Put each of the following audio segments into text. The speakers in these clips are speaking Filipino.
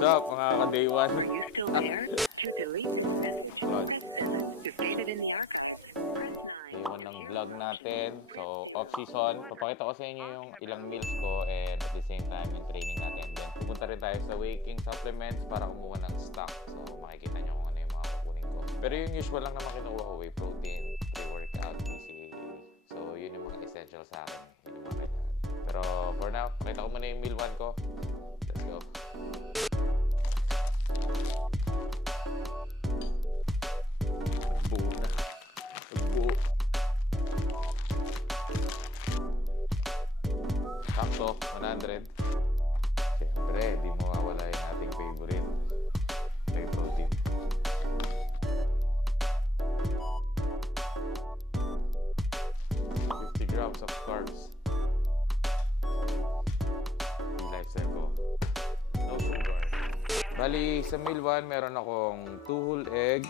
What's up mga ka-day one? Are you still there? To delete this message, press 7. To save it in the archives, press 9. Day one ng vlog natin. So, off-season. Papakita ko sa inyo yung ilang meals ko and at the same time yung training natin. Then, pupunta rin tayo sa Waking Supplements para kumuha ng stock. So, makikita nyo kung ano yung mga kukunin ko. Pero yung usual lang naman kinuha ko, whey protein, pre-workout, BCAA. So, yun yung mga essential sa akin. Yun yung mga kailangan. Pero, for now, pakita ko muna yung meal 1 ko. Let's go. Sakto, 100. Siyempre, di mawawala yung ating favorite. Whey protein. Grams of carbs. Yung lifestyle ko. No sugar. Bali, sa meal 1, meron akong 2 whole egg,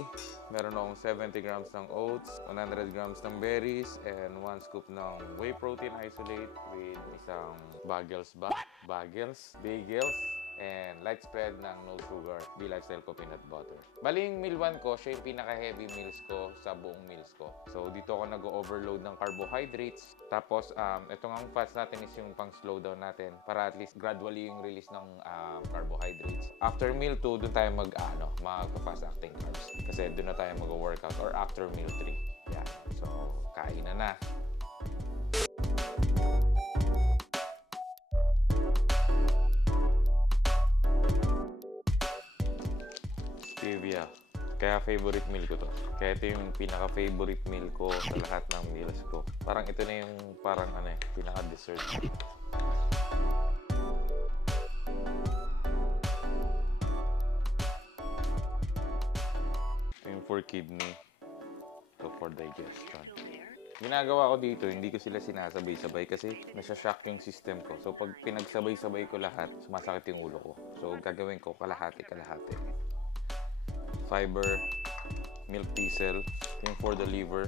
meron akong 70 grams ng oats, 100 grams ng berries, and 1 scoop ng whey protein isolate with isang bagels, and light spread ng no sugar, Be Lifestyle ko peanut butter. Bali, yung meal 1 ko, siya yung pinaka-heavy meals ko sa buong meals ko. So, dito ako nag-overload ng carbohydrates. Tapos, ito nga ang fats natin is yung pang slow down natin para at least gradually yung release ng carbohydrates. After meal 2, doon tayo mag-fast acting carbs. Kasi doon na tayo mag-workout or after meal 3. Yan. So, kain na. Stevia. Kaya favorite meal ko to. Kaya ito yung pinaka-favorite meal ko sa lahat ng meals ko. Parang ito na yung pinaka-dessert. Ito yung for kidney. Ito for digestion. Ginagawa ko dito, hindi ko sila sinasabay-sabay kasi nasa-shock yung system ko. So, pag pinagsabay-sabay ko lahat, sumasakit yung ulo ko. So, gagawin ko kalahati-kalahati. Fiber, milk thistle, yung for the liver.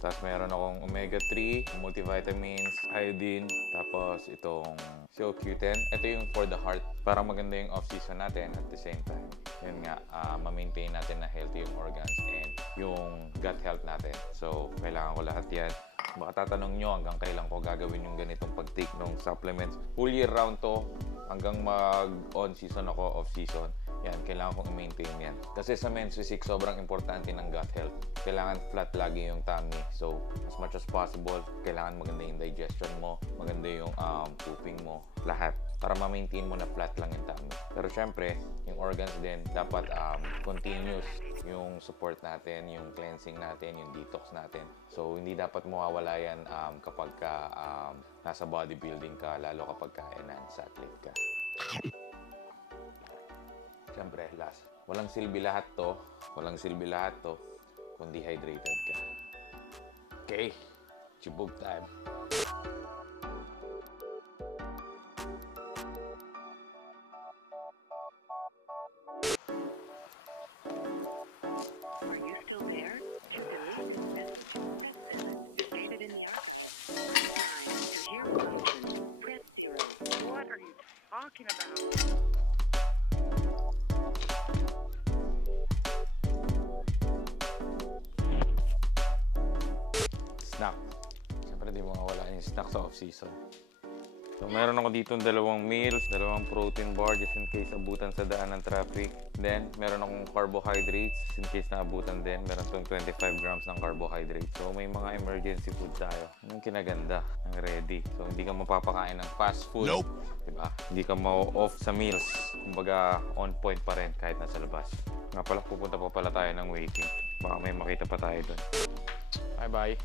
Tapos meron akong omega-3, multivitamins, iodine, tapos itong CoQ10. Ito yung for the heart. Para maganda yung off-season natin at the same time. Yun nga, ma-maintain natin na healthy yung organs and yung gut health natin. So, kailangan ko lahat yan. Baka tatanong nyo hanggang kailan ko gagawin yung ganitong pag-take ng supplements. Full year round to. Hanggang mag-on season ako, off season. Yan, kailangan kong i-maintain yan. Kasi sa men's physique, sobrang importante ng gut health. Kailangan flat lagi yung tummy. So, as much as possible, kailangan maganda yung digestion mo, maganda yung pooping mo, lahat. Para ma-maintain mo na flat lang yung tummy. Pero syempre, yung organs din, dapat continuous yung support natin, yung cleansing natin, yung detox natin. So, hindi dapat mawawala yan kapag nasa bodybuilding ka, lalo kapag ka-enhanced athlete ka. Siyempre, last. Walang silbi lahat to, kung dehydrated ka. Okay, chibog time. Are you still there? To delete this message, press 7. To save it in the archives, press 9. To hear a function, press 0. What are you talking about? Snack. Siyempre di mawawala yung snack sa off-season. So, meron ako dito 2 meals, 2 protein bar just in case abutan sa daan ng traffic. Then, meron akong carbohydrates just in case naabutan din. Meron itong 25 grams ng carbohydrates. So, may mga emergency food tayo. Yung kinaganda, ang ready. So, hindi ka mapapakain ng fast food. Nope! Diba? Hindi ka ma-off sa meals. Kumbaga, on point pa rin kahit nasa labas. Nga pala, pupunta pa pala tayo ng Waking. Baka may makita pa tayo doon. Bye-bye!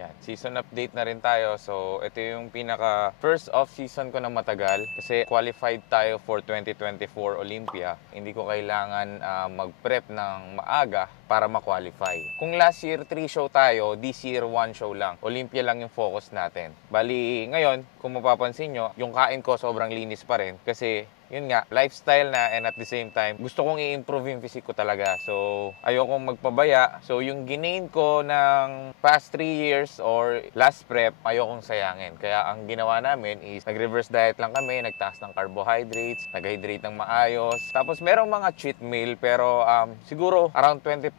Yan, season update na rin tayo. So, ito yung pinaka first off-season ko na matagal kasi qualified tayo for 2024 Olympia. Hindi ko kailangan mag-prep ng maaga para ma-qualify. Kung last year 3 show tayo, this year 1 show lang. Olympia lang yung focus natin. Bali, ngayon, kung mapapansin nyo, yung kain ko sobrang linis pa rin kasi yun nga, lifestyle na and at the same time, gusto kong i-improve yung physique ko talaga. So, ayokong magpabaya. So, yung ginain ko ng past 3 years or last prep, ayokong sayangin. Kaya ang ginawa namin is nag-reverse diet lang kami, nagtaas ng carbohydrates, nag-hydrate ng maayos. Tapos, merong mga cheat meal pero siguro around 20%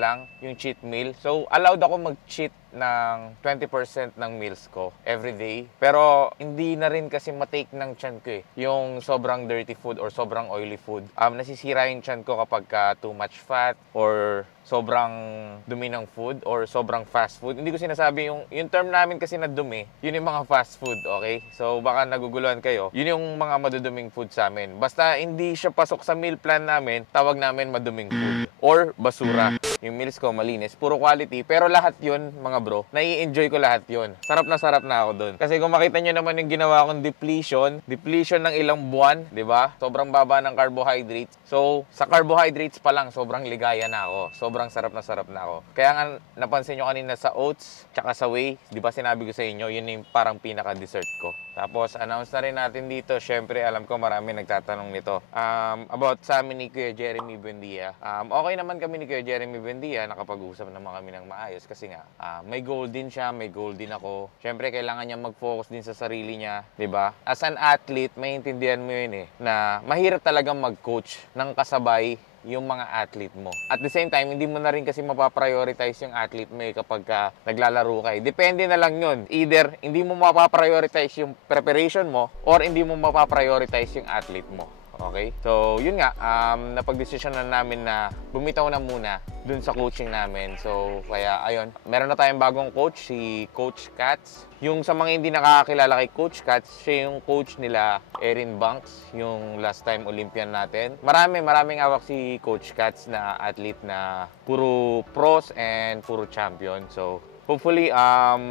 lang yung cheat meal. So, allowed ako mag-cheat ng 20% ng meals ko every day. Pero hindi na rin kasi matake ng tiyan ko eh. Yung sobrang dirty food or sobrang oily food. Nasisira yung tiyan ko kapag too much fat or sobrang dumi ng food or sobrang fast food. Hindi ko sinasabi yung term namin kasi na dumi, yun yung mga fast food, okay? So baka naguguluhan kayo, yun yung mga maduduming food sa amin. Basta hindi siya pasok sa meal plan namin, tawag namin maduming food or basura. Yung meals ko malinis, puro quality, pero lahat yun, mga bro, nai-enjoy ko lahat yun. Sarap na ako dun. Kasi kung makita nyo naman yung ginawa kong depletion ng ilang buwan, di ba? Sobrang baba ng carbohydrates. So, sa carbohydrates pa lang, sobrang ligaya na ako. Sobrang sarap na ako. Kaya nga, napansin nyo kanina sa oats, tsaka sa whey, di ba sinabi ko sa inyo, yun yung parang pinaka-dessert ko. Tapos, announce na rin natin dito, syempre, alam ko marami nagtatanong nito. About sa amin ni Kuya Jeremy Buendia. Okay naman kami ni Kuya Jeremy Buendia, nakapag-usap naman kami ng maayos kasi nga, may goal din siya, may goal din ako. Syempre, kailangan niya mag-focus din sa sarili niya, di ba? As an athlete, maintindihan mo yun eh, na mahirap talagang mag-coach ng kasabay yung mga athlete mo. At the same time, hindi mo na rin kasi mapaprioritize yung athlete mo eh kapag naglalaro ka. Depende na lang yun. Either hindi mo mapaprioritize yung preparation mo or hindi mo mapaprioritize yung athlete mo. Okay? So, yun nga, napag-desisyon na namin na bumitaw na muna dun sa coaching namin. So, kaya, ayun, meron na tayong bagong coach, si Coach Katz. Yung sa mga hindi nakakakilala kay Coach Katz, siya yung coach nila Erin Banks, yung last time Olympian natin. Maraming awak si Coach Katz na athlete na puro pros and puro champion. So, hopefully,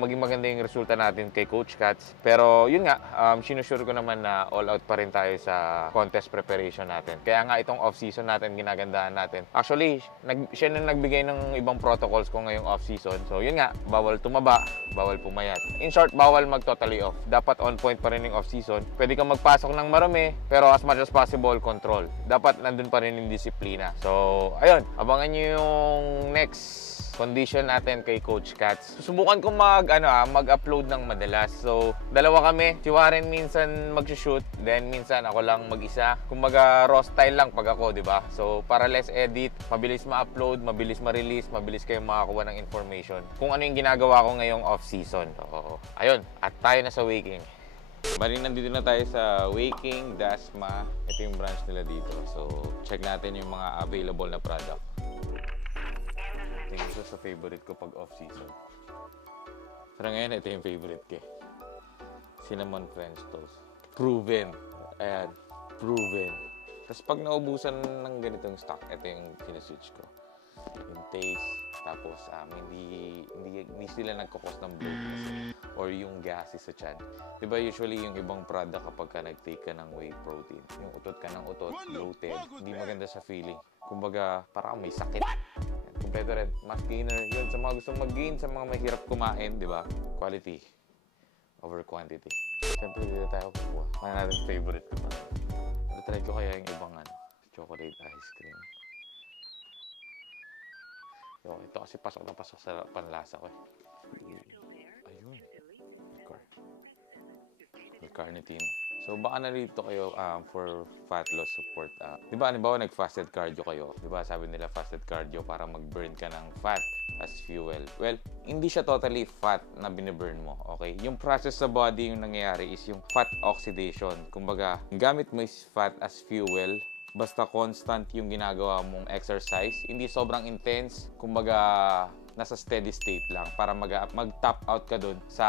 maging maganda yung resulta natin kay Coach Katz. Pero yun nga, sinusure ko naman na all out pa rin tayo sa contest preparation natin. Kaya nga itong off-season natin, ginagandahan natin. Actually, siya na nagbigay ng ibang protocols ko ngayong off-season. So yun nga, bawal tumaba, bawal pumayat. In short, bawal mag-totally off. Dapat on point pa rin yung off-season. Pwede kang magpasok ng marumi, pero as much as possible, control. Dapat nandun pa rin yung disiplina. So, ayun, abangan nyo yung next condition natin kay Coach Katz. Susubukan ko mag-upload ng madalas. So, dalawa kami. Si Warren minsan mag-shoot, then minsan ako lang mag-isa. Kumbaga, raw style lang pag ako, di ba? So, para less edit, mabilis ma-upload, mabilis ma-release, mabilis kayong makakuha ng information. Kung ano yung ginagawa ko ngayong off-season. So, ayun, at tayo na sa Waking. Bali, nandito na tayo sa Waking, Dasma. Ito yung branch nila dito. So, check natin yung mga available na product. Tingin ko sa favorite ko pag off-season. Pero ngayon, ito yung favorite ko. Cinnamon French Toast. Proven. Ayan. Proven. Tapos pag naubusan ng ganitong stock, ito yung sinuswitch ko. Yung taste. Tapos hindi sila nagkakos ng bloatness or yung gases sa tiyan. Diba usually yung ibang product kapag ka nag-take ka ng whey protein, yung utot ka ng utot, bloated, hindi maganda sa feeling. Kumbaga, parang may sakit. Kompleto rin. Mass gainer. Yun, sa mga gustong mag-gain, sa mga mahirap kumain, di ba? Quality over quantity. Siyempre, dito tayo kukuha. Ano natin favorite ko pa. Try ko kaya yung ibang chocolate ice cream. Yo, ito kasi pasok na pasok sa panlasa ko eh. Ayun. L-carnitine. So baka narito kayo for fat loss support. Di ba, halimbawa nag-fasted cardio kayo. Di ba, sabi nila fasted cardio para mag-burn ka ng fat as fuel. Well, hindi siya totally fat na biniburn mo, okay? Yung process sa body yung nangyayari is yung fat oxidation. Kumbaga, gamit mo is fat as fuel, basta constant yung ginagawa mong exercise. Hindi sobrang intense. Kumbaga, nasa steady state lang para mag-top out ka dun sa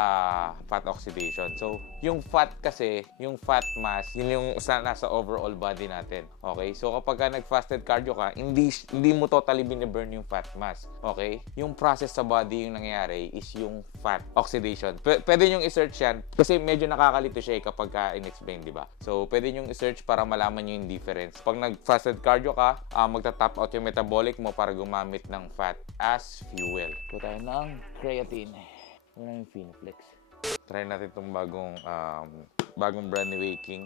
fat oxidation. So, yung fat kasi, yung fat mass, yun yung nasa overall body natin. Okay? So, kapag ka nag-fasted cardio ka, hindi mo totally biniburn yung fat mass. Okay? Yung process sa body yung nangyayari is yung fat oxidation. Pwede nyo i-search yan kasi medyo nakakalito siya kapag ka in-explain, di ba? So, pwede nyo i-search para malaman nyo yung difference. Pag nag-fasted cardio ka, magta-top out yung metabolic mo para gumamit ng fat as fuel. Ito tayo ng creatine. Wala yung Phenoflex. Try natin itong bagong brand ni Waking.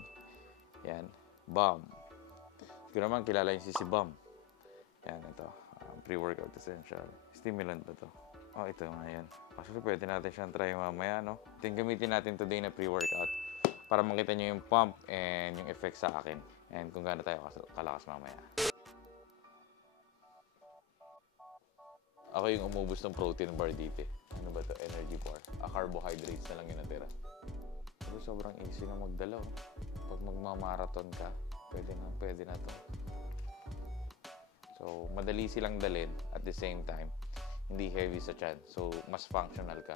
Yan. BOM. Hindi naman kilala yung si BOM. Yan, ito. Pre-workout essential. Stimulant ba ito? Oh, ito nga yan. Actually, pwede natin siyang try mamaya, no? Ito yung gamitin natin today na pre-workout para makita nyo yung pump and yung effect sa akin. And kung gaano tayo kalakas mamaya. Ako yung umubos ng protein bar dito. Ano ba to? Energy bar. Carbohydrates na lang yung natira. Pero sobrang easy na magdala. Pag magmamarathon ka, pwede na to. So, madali silang dalhin at the same time. Hindi heavy sa tiyan. So, mas functional ka.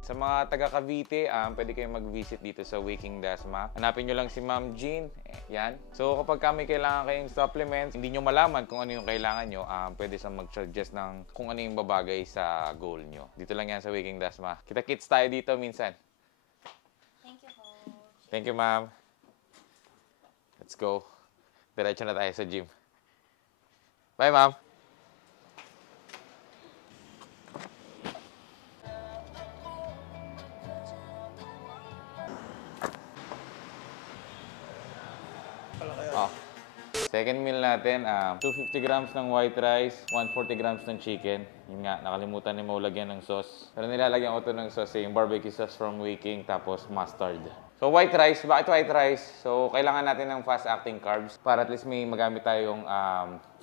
Sa mga taga Cavite, pwede kayong mag-visit dito sa Waking Dasma. Hanapin nyo lang si Ma'am Jean. Yan. So, kapag kami kailangan kayong supplements, hindi nyo malaman kung ano yung kailangan nyo, pwede sa mag-suggest ng kung ano yung babagay sa goal nyo. Dito lang yan sa Waking Dasma. Kita-kits tayo dito minsan. Thank you, Coach. Thank you, ma'am. Let's go. Diretso na tayo sa gym. Bye, ma'am. Second meal natin, 250 grams ng white rice, 140 grams ng chicken. Yun nga, nakalimutan ni Mo lagyan ng sauce. Pero nilalagyan ko ito ng sauce, yung barbecue sauce from Waking, tapos mustard. So white rice, bakit white rice? So kailangan natin ng fast-acting carbs para at least may magamit tayong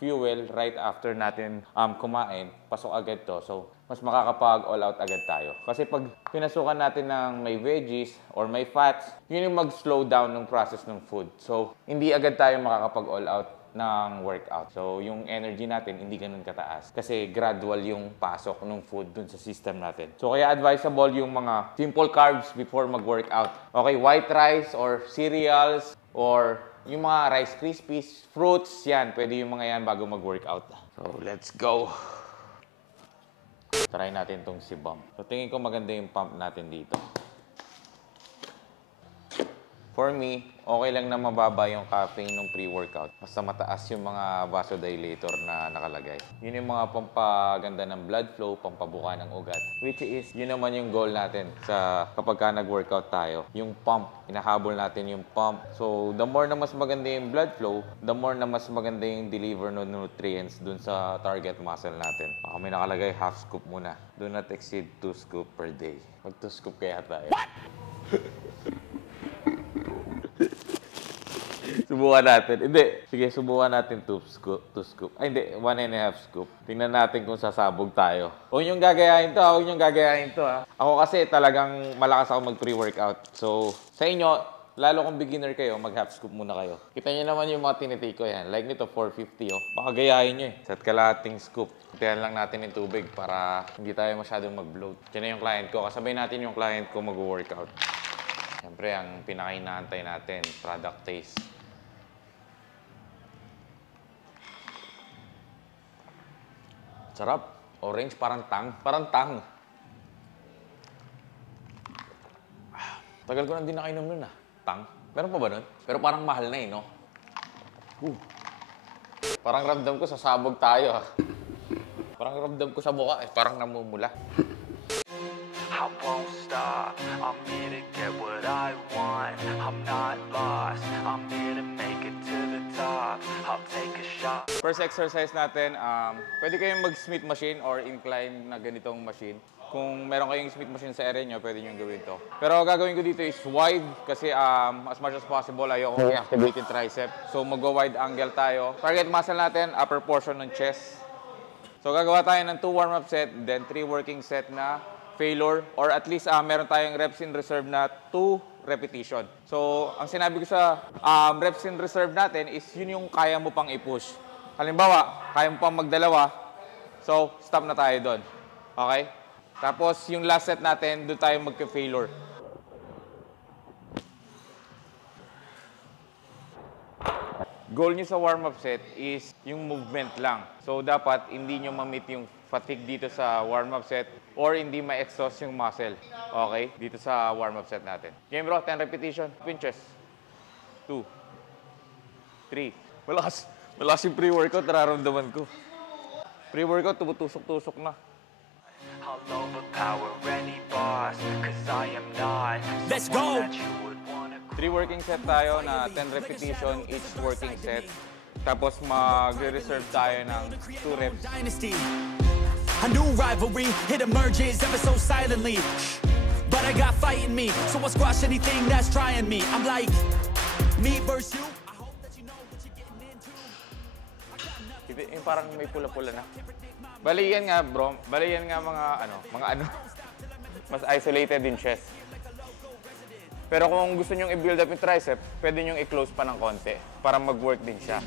fuel right after natin kumain. Pasok agad to. So mas makakapag all out agad tayo. Kasi pag pinasukan natin ng may veggies or may fats, yun yung mag-slow down ng process ng food. So hindi agad tayo makakapag all out ng workout. So, yung energy natin hindi ganun kataas. Kasi gradual yung pasok ng food dun sa system natin. So, kaya advisable yung mga simple carbs before mag-workout. Okay, white rice or cereals or yung mga Rice Krispies, fruits, yan. Pwede yung mga yan bago mag-workout. So, let's go! Try natin tong si BOM. So, tingin ko maganda yung pump natin dito. For me, okay lang na mababa yung caffeine ng pre-workout. Basta mataas yung mga vasodilator na nakalagay. Yun yung mga pampaganda ng blood flow, pampabuka ng ugat. Which is, yun naman yung goal natin sa kapag ka nag-workout tayo. Yung pump. Hinahabol natin yung pump. So, the more na mas maganda yung blood flow, the more na mas maganda yung deliver ng nutrients dun sa target muscle natin. Baka may nakalagay half scoop muna. Do not exceed 2 scoop per day. Mag 2 scoop kaya tayo. What? Subukan natin. Hindi. Sige, subukan natin 2 scoop. Ay, hindi. 1.5 scoop. Tingnan natin kung sasabog tayo. Huwag niyong gagayahin to. Huwag niyong gagayahin to. Ako kasi talagang malakas ako mag-pre-workout. So, sa inyo, lalo kung beginner kayo, mag-half scoop muna kayo. Kita niyo naman yung mga tinitake ko yan. Like nito, 450. Baka gayahin niyo eh. Set kalahating scoop. Kuntihan lang natin yung tubig para hindi tayo masyadong mag-bloat. Diyan na yung client ko. Kasabay natin yung client ko mag-workout. Siyempre, ang pinaka-inaantay natin, product taste. Sarap. Orange, parang tang. Parang tang. Tagal ko nang di nakainom nun Tang. Meron pa ba nun? Pero parang mahal na no? Parang ramdam ko sasabog tayo Parang ramdam ko sa mukha parang namumula. I won't stop, I'm here to get what I want. I'm not lost, I'm here to make it to the top. I'll take a shot. First exercise natin, pwede kayong mag-Smith machine or incline na ganitong machine. Kung meron kayong Smith machine sa area nyo, pwede nyo gawin to. Pero gagawin ko dito is wide kasi as much as possible ayoko i-activate yung tricep. So mag-wide angle tayo. Target muscle natin, upper portion ng chest. So gagawa tayo ng 2 warm-up set, then 3 working set na failure, or at least meron tayong reps in reserve na 2 repetition. So, ang sinabi ko sa reps in reserve natin is yun yung kaya mo pang i-push. Halimbawa, kaya mo pang magdalawa, so stop na tayo doon. Okay? Tapos, yung last set natin, doon tayo magka-failure. Goal nyo sa warm-up set is yung movement lang. So, dapat hindi nyo ma-meet yung fatigue dito sa warm-up set or hindi ma-exhaust yung muscle. Okay? Dito sa warm-up set natin. Game bro, 10 repetition. Pinches. 2. 3. Malakas. Malakas yung pre-workout, nararamdaman ko. Pre-workout, tumutusok-tusok na. I'll overpower any boss, cause I am not. Let's go! 3 working set tayo na 10 repetition each working set. Tapos mag-reserve tayo ng 2 reps. Dynasty. A new rivalry, it emerges ever so silently. But I got fight in me, so I'll squash anything that's trying me. I'm like, me versus you. I hope that you know what you're getting into. Yung parang may pula-pula na. Bali yan nga bro, bali yan nga mga ano. Mas isolated din chest. Pero kung gusto nyong i-build up yung tricep, pwede nyong i-close pa ng konti para mag-work din siya.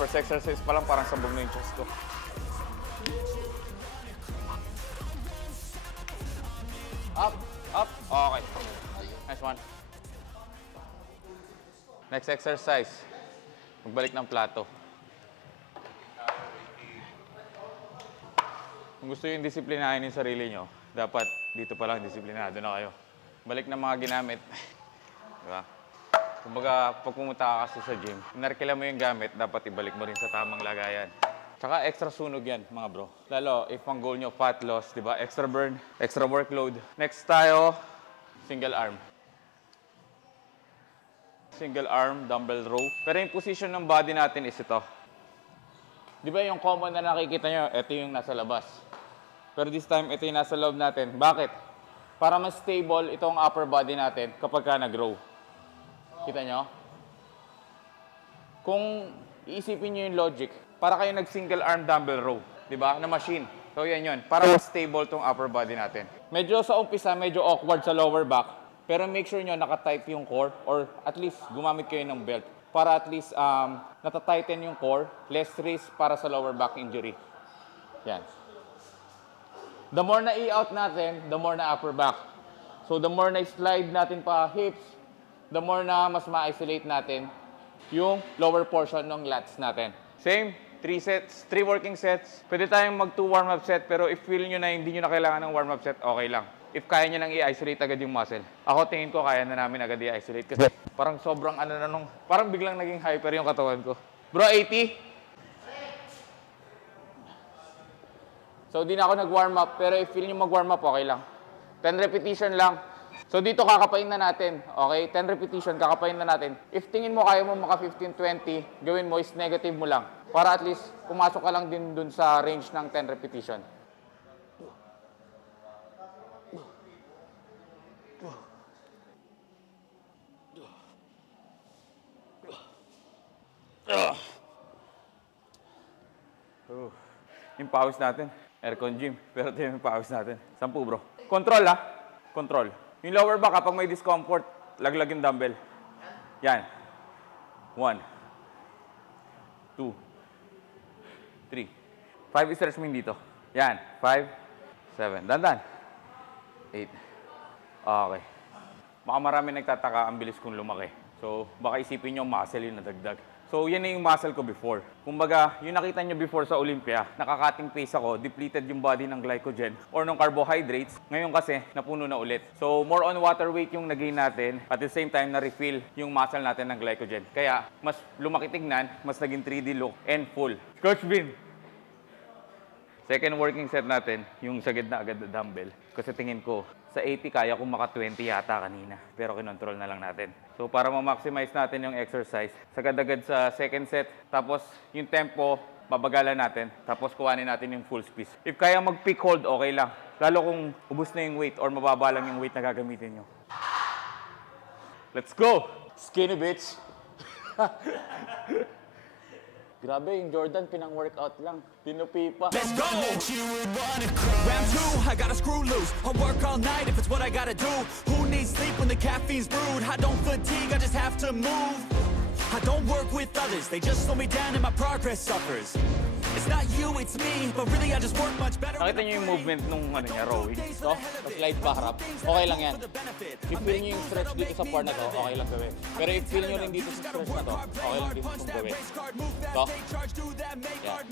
First exercise pa lang, parang sabog na yung chest ko. Up, up. Okay. Nice one. Next exercise. Magbalik ng plato. Kung gusto yung disiplinahin yung sarili nyo, dapat dito pa lang disiplinado na kayo. Balik ng mga ginamit. Diba? Kumbaga, pag pumunta ka kasi sa gym, narkila mo yung gamit, dapat ibalik mo rin sa tamang lagayan. Tsaka extra sunog yan, mga bro. Lalo, if ang goal nyo, fat loss, di ba? Extra burn, extra workload. Next tayo, single arm. Single arm, dumbbell row. Pero yung position ng body natin is ito. Di ba yung common na nakikita nyo, ito yung nasa labas. Pero this time, ito yung nasa loob natin. Bakit? Para mas stable itong upper body natin kapag ka nag-row. Kita nyo? Kung iisipin nyo yung logic, para kayo nag-single arm dumbbell row, di ba? Na machine. So yan yun. Para mas stable tong upper body natin. Medyo sa umpisa, medyo awkward sa lower back. Pero make sure nyo naka-tight yung core or at least gumamit kayo ng belt. Para at least natatighten yung core, less risk para sa lower back injury. Yan. The more na i-out natin, the more na upper back. So the more na i-slide natin pa hips, the more na mas ma-isolate natin yung lower portion ng lats natin. Same, 3 sets, 3 working sets. Pwede tayong mag 2 warm-up set, pero if feel nyo na hindi nyo na kailangan ng warm-up set, okay lang. If kaya nyo nang i-isolate agad yung muscle. Ako tingin ko kaya na namin agad i-isolate kasi parang sobrang parang biglang naging hyper yung katawan ko. Bro, 80? So, di na ako nag-warm up, pero if feel nyo mag-warm up, okay lang. 10 repetition lang. So dito kakapain na natin, okay? 10 repetition, kakapain na natin. If tingin mo kaya mo maka 15-20, gawin mo is negative mo lang. Para at least pumasok ka lang din dun sa range ng 10 repetition. Yung pawis natin, aircon gym. Pero ito yung pawis natin. 10 bro. Control ha? Control. Yung lower back, kapag may discomfort, laglag yung dumbbell. Yan. 1, 2, 3. 5 stretch mo dito. Yan. 5, 7. Dandan. 8. Okay. Baka marami nagtataka, ang bilis kong lumaki. So, baka isipin nyo muscle yung nadagdag. So, yan na yung muscle ko before. Kumbaga, yung nakita nyo before sa Olympia, nakakating pace ako, depleted yung body ng glycogen or ng carbohydrates. Ngayon kasi, napuno na ulit. So, more on water weight yung nagain natin. At the same time, na-refill yung muscle natin ng glycogen. Kaya, mas lumaki tignan, mas naging 3D look and full. Coach Vin! Second working set natin, yung sa gitna agad na dumbbell. Kasi tingin ko, Sa 80, kaya kong maka 20 yata kanina. Pero kinontrol na lang natin. So para ma-maximize natin yung exercise, sagad-agad sa second set. Tapos yung tempo, babagalan natin. Tapos kuhanin natin yung full speed. If kaya mag-peak hold, okay lang. Lalo kung ubus na yung weight or mababa lang yung weight na gagamitin nyo. Let's go! Skinny bitch! Grabe, yung Jordan, pinang-workout lang. Tinupi pa. Let's go! Round two, I gotta screw loose. I'll work all night if it's what I gotta do. Who needs sleep when the caffeine's brewed? I don't fatigue, I just have to move. I don't work with others, they just slow me down and my progress suffers. It's not you, it's me, but really I just work much better. Nakita niyo yung movement nung ano niya, rowing? So, slide pa harap. Okay lang yan. If feel niyo yung stretch dito sa part na to, okay lang gawin. Pero if feel niyo rin dito sa stretch na to, okay lang din itong gawin. So, yan.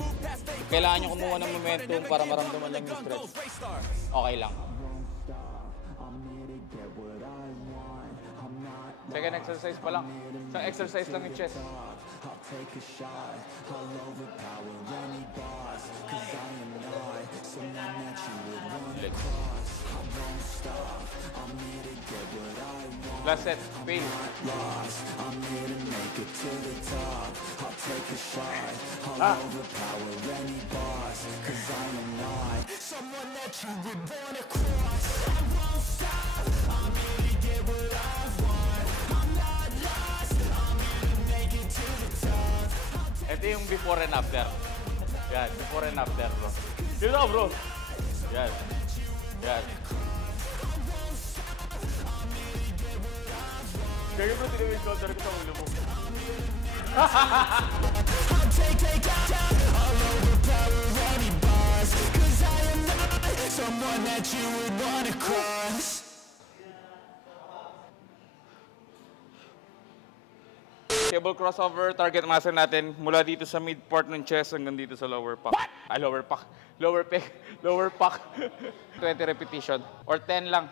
Kailangan niyo kumuha ng momentum para maramdaman lang yung stretch. Okay lang. Second exercise pa lang. Isang exercise lang yung chest. Last set, pace. Ito yung before and after. Yan, before and after, bro. Yun na, bro. Yan. Yan. Kaya bro, tinawin yung shoulder ko sa ulo mo. Cable crossover, target muscle natin mula dito sa mid part ng chest hanggang dito sa lower pack. Lower pack. Lower pec. Lower pack. 20 repetition or 10 lang.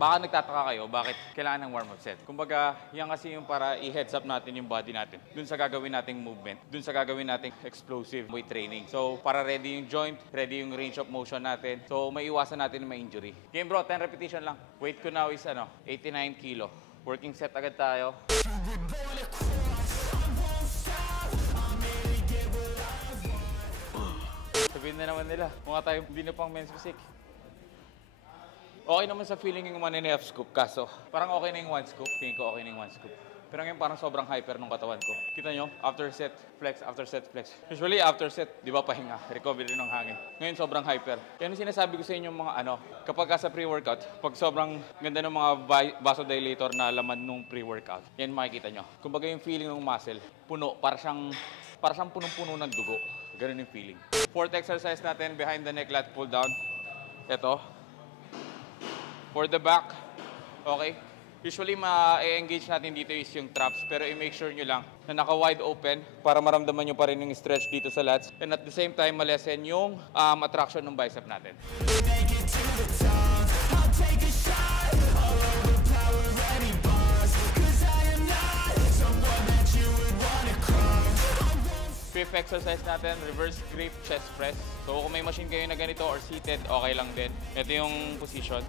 Baka nagtataka kayo, bakit kailangan ng warm-up set? Kumbaga, yan kasi yung para i-heads up natin yung body natin. Dun sa gagawin nating movement, dun sa gagawin nating explosive weight training. So, para ready yung joint, ready yung range of motion natin. So, maiiwasan natin yung ma-injury. Game bro, 10 repetition lang. Weight ko now is 89 kilo. Working set agad tayo. Sabihin na naman nila, mukha tayo hindi na pang men's physique. Okay naman sa feeling yung 1.5 scoop, kaso parang okay na yung 1 scoop. Tingin ko okay na yung 1 scoop. Pero ngayon parang sobrang hyper ng katawan ko. Kita nyo, after set, flex, after set, flex. Usually after set, di ba pahinga, recovery ng hangin. Ngayon sobrang hyper. Yan yung sinasabi ko sa inyo mga kapag sa pre-workout, pag sobrang ganda ng mga vasodilator na laman nung pre-workout, yan makikita nyo. Kumbaga yung feeling ng muscle, puno, para siyang punong-puno ng dugo. Ganun yung feeling. Fourth exercise natin, behind the neck lat pull down. Ito. For the back, okay? Usually, ma-engage natin dito is yung traps, pero i-make sure nyo lang na naka-wide open para maramdaman nyo pa rin yung stretch dito sa lats. And at the same time, malesen yung attraction ng bicep natin. Fifth exercise natin, reverse grip chest press. So kung may machine kayo na ganito or seated, okay lang din. Ito yung position.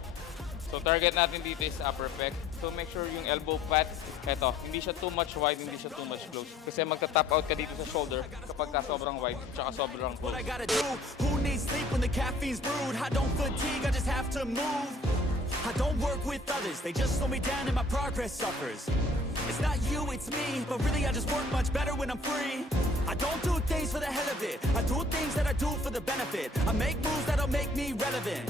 So target natin dito is upper pec. So make sure yung elbow pad, eto, hindi siya too much wide, hindi siya too much close. Kasi magta-tap out ka dito sa shoulder kapag ka sobrang wide, tsaka sobrang close. What I gotta do? Who needs sleep when the caffeine's brewed? I don't fatigue, I just have to move. I don't work with others, they just slow me down and my progress suffers. It's not you, it's me, but really I just work much better when I'm free. I don't do things for the hell of it, I do things that I do for the benefit. I make moves that'll make me relevant.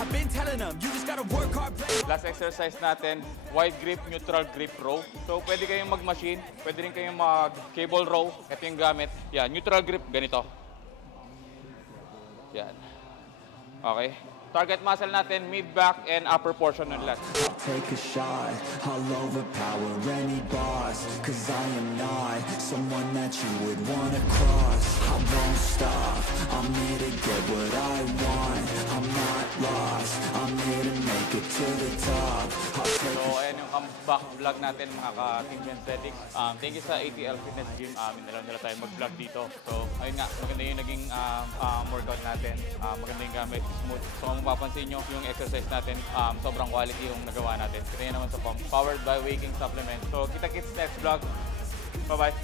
I've been telling them, you just gotta work hard, play. Last exercise natin, wide grip, neutral grip row. So pwede kayong mag-machine, pwede rin kayong mag-cable row. Ito yung gamit. Yan, neutral grip, ganito. Yan. Okay. Target muscle natin, mid, back, and upper portion ng lats. Take a shot, I'll overpower any boss. Cause I am not someone that you would wanna cross. I won't stop, I'm here to get what I want. I'm not lost, I'm here to make it to the top. I'll take So, ayan yung comeback vlog natin mga ka-Team Aesthetics. Thank you sa ATL Fitness Gym. Inalaw nila tayo mag-vlog dito. So, ayun nga, maganda yung naging workout natin. Maganda yung gamit, smooth. So, kung mapapansin nyo, yung exercise natin, sobrang quality yung nagawa natin. Kita nyo naman sa pump. Powered by Waking Supplement. So, kita-kits next vlog. Bye-bye.